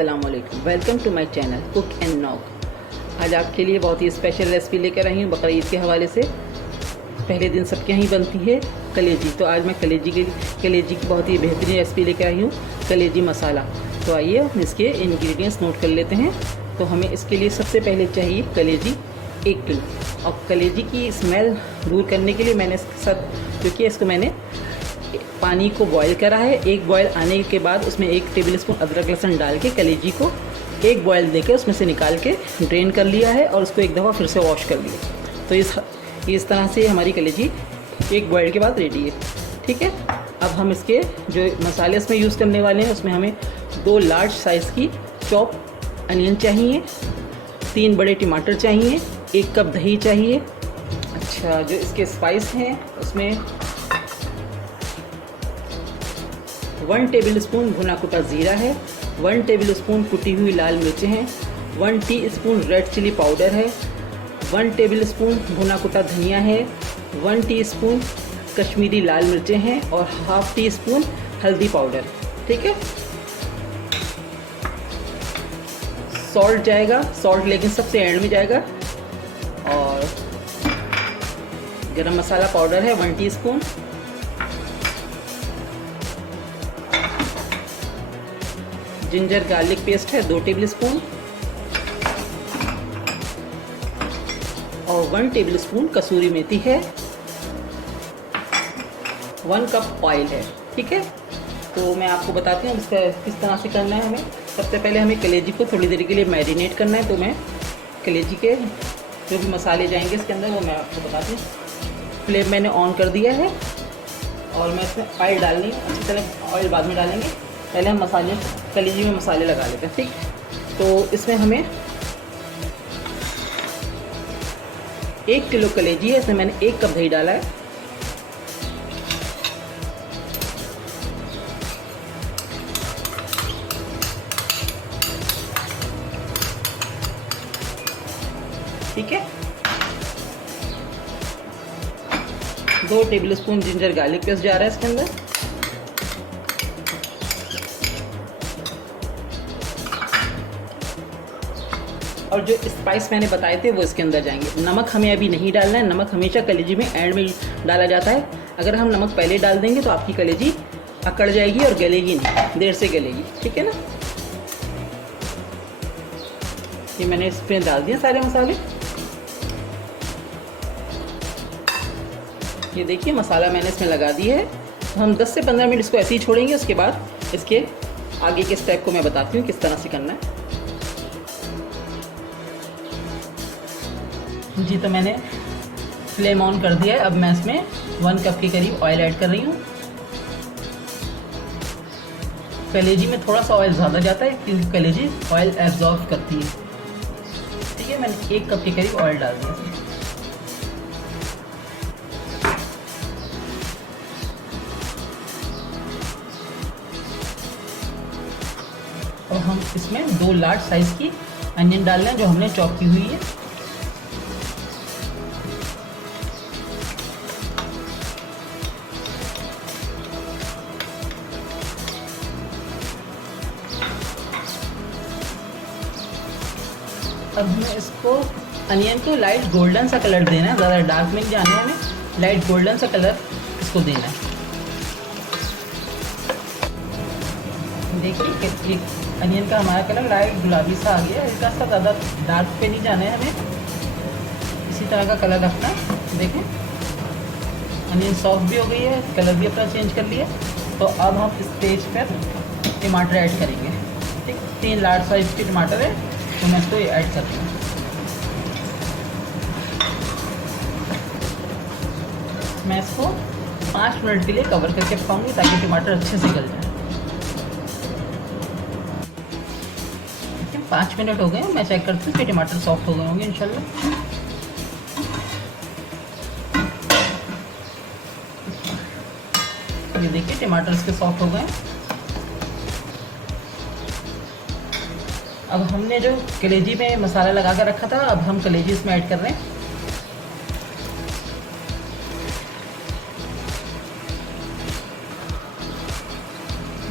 अस्सलाम वालेकुम, welcome to my channel Cook and Knock. आज आपके लिए बहुत ही स्पेशल रेसिपी लेकर आई हूँ बकरीद के हवाले से। पहले दिन सबके यहाँ ही बनती है कलेजी, तो आज मैं कलेजी की बहुत ही बेहतरीन रेसिपी लेकर आई हूँ, कलेजी मसाला। तो आइए हम इसके इंग्रेडिएंट्स नोट कर लेते हैं। तो हमें इसके लिए सबसे पहले चाहिए कलेजी 1 किलो। और कलेजी की स्मेल दूर करने के लिए मैंने इसके साथ जो कि इसको मैंने पानी को बॉईल करा है। एक बॉईल आने के बाद उसमें 1 टेबलस्पून अदरक लहसुन डाल के कलेजी को एक बॉईल देकर उसमें से निकाल के ड्रेन कर लिया है और उसको एक दफ़ा फिर से वॉश कर लिया। तो इस तरह से हमारी कलेजी एक बॉईल के बाद रेडी है। ठीक है, अब हम इसके जो मसाले इसमें यूज़ करने वाले हैं उसमें हमें 2 लार्ज साइज़ की चॉप अनियन चाहिए, 3 बड़े टमाटर चाहिए, 1 कप दही चाहिए। अच्छा, जो इसके स्पाइस हैं उसमें 1 टेबलस्पून भुना कुटा ज़ीरा है, 1 टेबलस्पून कुटी हुई लाल मिर्चें हैं, 1 टीस्पून रेड चिली पाउडर है, 1 टेबलस्पून भुना कुटा धनिया है, 1 टीस्पून कश्मीरी लाल मिर्चें हैं और ½ टीस्पून हल्दी पाउडर। ठीक है, सॉल्ट जाएगा, सॉल्ट लेकिन सबसे एंड में जाएगा। और गरम मसाला पाउडर है 1 टीस्पून, जिंजर गार्लिक पेस्ट है 2 टेबलस्पून और 1 टेबलस्पून कसूरी मेथी है, 1 कप ऑयल है। ठीक है, तो मैं आपको बताती हूँ इसका किस तरह से करना है। हमें सबसे पहले हमें कलेजी को थोड़ी देर के लिए मैरिनेट करना है। तो मैं कलेजी के जो भी मसाले जाएंगे इसके अंदर वो मैं आपको बताती हूँ। फ्लेम मैंने ऑन कर दिया है और मैं इसमें ऑयल डालनी है। अच्छी तरह ऑयल बाद में डालेंगे, पहले हम मसाले कलेजी में मसाले लगा लेते हैं। ठीक, तो इसमें हमें 1 किलो कलेजी है, इसमें मैंने 1 कप दही डाला है। ठीक है, 2 टेबलस्पून जिंजर गार्लिक पेस्ट जा रहा है इसके अंदर, और जो स्पाइस मैंने बताए थे वो इसके अंदर जाएंगे। नमक हमें अभी नहीं डालना है, नमक हमेशा कलेजी में एंड में डाला जाता है। अगर हम नमक पहले डाल देंगे तो आपकी कलेजी अकड़ जाएगी और गलेगी नहीं, देर से गलेगी। ठीक है ना, ये मैंने इसमें डाल दिए सारे मसाले। ये देखिए मसाला मैंने इसमें लगा दिया है। तो हम 10 से 15 मिनट इसको ऐसे ही छोड़ेंगे। उसके बाद इसके आगे के स्टेप को मैं बताती हूँ किस तरह से करना है। जी, तो मैंने फ्लेम ऑन कर दिया है। अब मैं इसमें 1 कप के करीब ऑयल ऐड कर रही हूँ। कलेजी में थोड़ा सा ऑयल ज़्यादा जाता है क्योंकि कलेजी ऑयल एब्जॉर्ब करती है। ठीक है, मैंने 1 कप के करीब ऑयल डाल दिया। और हम इसमें 2 लार्ज साइज़ की अनियन डाल रहे हैं जो हमने चॉप की हुई है। अब हमें इसको अनियन को लाइट गोल्डन सा कलर देना है, ज़्यादा डार्क में नहीं जाना है, हमें लाइट गोल्डन सा कलर इसको देना है। देखिए अनियन का हमारा कलर लाइट गुलाबी सा आ गया। इसका सा ज़्यादा डार्क पे नहीं जाना है, हमें इसी तरह का कलर रखना है। देखें अनियन सॉफ्ट भी हो गई है, कलर भी अपना चेंज कर लिया। तो अब हम इस स्टेज पर टमाटर ऐड करेंगे। ठीक, 3 लार्ज साइज़ के टमाटर है तो मैं इसको ऐड कर रही हूँ। मैं इसको 5 मिनट के लिए कवर करके पकाऊंगी ताकि टमाटर अच्छे से गल जाए। 5 मिनट हो गए, मैं चेक करती हूँ कि टमाटर सॉफ्ट हो गए होंगे इंशाल्लाह। ये देखिए टमाटर इसके सॉफ्ट हो गए। अब हमने जो कलेजी में मसाला लगा कर रखा था, अब हम कलेजी इसमें ऐड कर रहे हैं।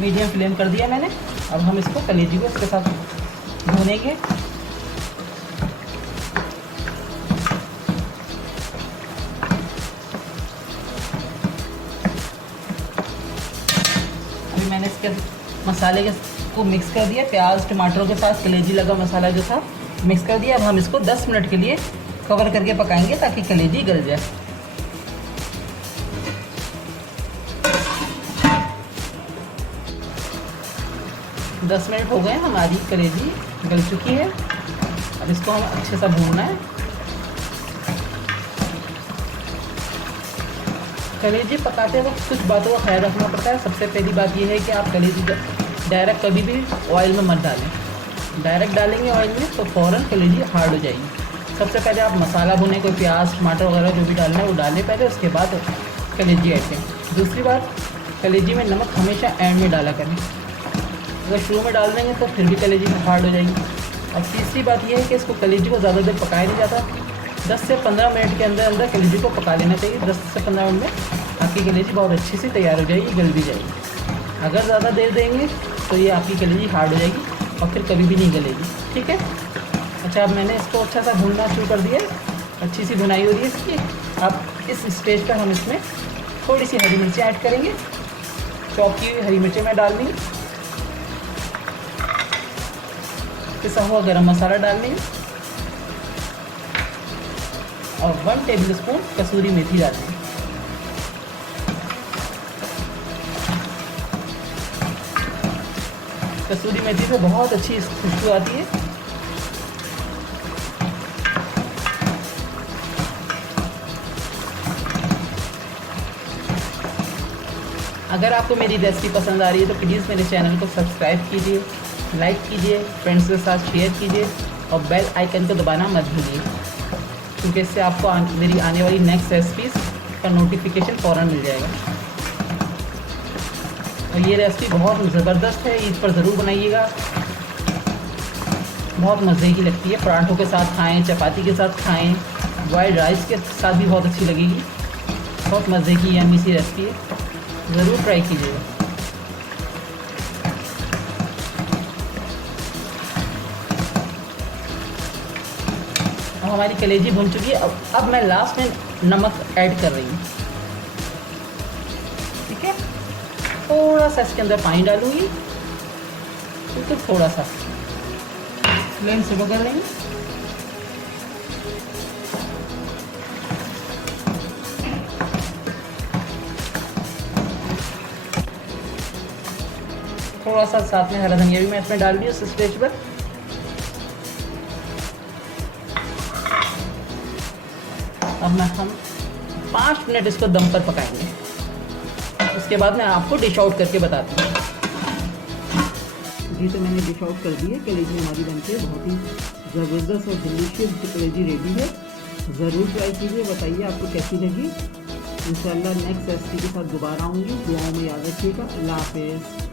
मीडियम फ्लेम कर दिया मैंने। अब हम इसको कलेजी को इसके साथ भूनेंगे। अभी मैंने इसके मसाले को मिक्स कर दिया, प्याज टमाटरों के साथ कलेजी लगा मसाला जो था मिक्स कर दिया। अब हम इसको 10 मिनट के लिए कवर करके पकाएंगे ताकि कलेजी गल जाए। दस मिनट हो गए, हमारी कलेजी गल चुकी है। अब इसको हम अच्छे से भूनना है। कलेजी पकाते वक्त कुछ बातों का ख्याल रखना पड़ता है। सबसे पहली बात यह है कि आप कलेजी डायरेक्ट कभी भी ऑयल में मत डालें। डायरेक्ट डालेंगे ऑयल में तो फ़ौरन कलेजी हार्ड हो जाएगी। सबसे पहले आप मसाला भुने, कोई प्याज टमाटर वगैरह जो भी डालना है वो डालें पहले, उसके बाद कलेजी ऐड करें। दूसरी बात, कलेजी में नमक हमेशा एंड में डाला करें। अगर शुरू में डाल देंगे तो फिर भी कलेजी हार्ड हो जाएगी। और तीसरी बात यह है कि इसको कलेजी को ज़्यादा देर पकाया नहीं जाता। 10 से 15 मिनट के अंदर अंदर कलेजी को पका लेना चाहिए। 10 से 15 मिनट में आपकी कलेजी बहुत अच्छी से तैयार हो जाएगी, गल भी जाएगी। अगर ज़्यादा देर देंगे तो ये आपकी कलेजी हार्ड हो जाएगी और फिर कभी भी नहीं गलेगी। ठीक है। अच्छा, अब मैंने इसको अच्छा सा भूनना शुरू कर दिया, अच्छी सी भुनाई हो रही है इसकी। अब इस स्टेज पर हम इसमें थोड़ी सी हरी मिर्ची ऐड करेंगे। चॉप की हुई हरी मिर्ची मैं डाल दी, पिसा हुआ गरम मसाला डाल देंगे और 1 टेबल स्पून कसूरी मेथी डाल देंगे। कसूरी मेथी से बहुत अच्छी खुशबू आती है। अगर आपको मेरी रेसिपी पसंद आ रही है तो प्लीज़ मेरे चैनल को सब्सक्राइब कीजिए, लाइक कीजिए, फ्रेंड्स के साथ शेयर कीजिए और बेल आइकन को दबाना मत भूलिए, क्योंकि इससे आपको मेरी आने वाली नेक्स्ट रेसिपीज़ का नोटिफिकेशन फ़ौरन मिल जाएगा। और ये रेसिपी बहुत ज़बरदस्त है, ईद पर ज़रूर बनाइएगा। बहुत मज़े की लगती है। पराठों के साथ खाएं, चपाती के साथ खाएं, बॉइल्ड राइस के साथ भी बहुत अच्छी लगेगी। बहुत मज़े की यम्मी सी रेसिपी है, ज़रूर ट्राई कीजिएगा। अब हमारी कलेजी भुन चुकी है। अब मैं लास्ट में नमक ऐड कर रही हूँ। ठीक है, थोड़ा सा इसके अंदर पानी डालूंगी, तो थोड़ा सा फ्लेम स्लो कर लेंगे। थोड़ा सा साथ में हरा धनिया भी मैं इसमें डाल दी उस स्टेज पर। अब हम 5 मिनट इसको दम पर पकाएंगे। उसके बाद मैं आपको डिश आउट करके बताती हूँ। जी, तो मैंने डिश आउट कर दी है। कलेजी हमारी बनके बहुत ही ज़बरदस्त और डिलीशियस कलेजी रेडी है। ज़रूर ट्राई कीजिए, बताइए आपको कैसी लगी। इंशाल्लाह नेक्स्ट रेसिपी के साथ दोबारा आऊँगी। दुआओं में याद रखिएगा। अल्लाह हाफ़िज़।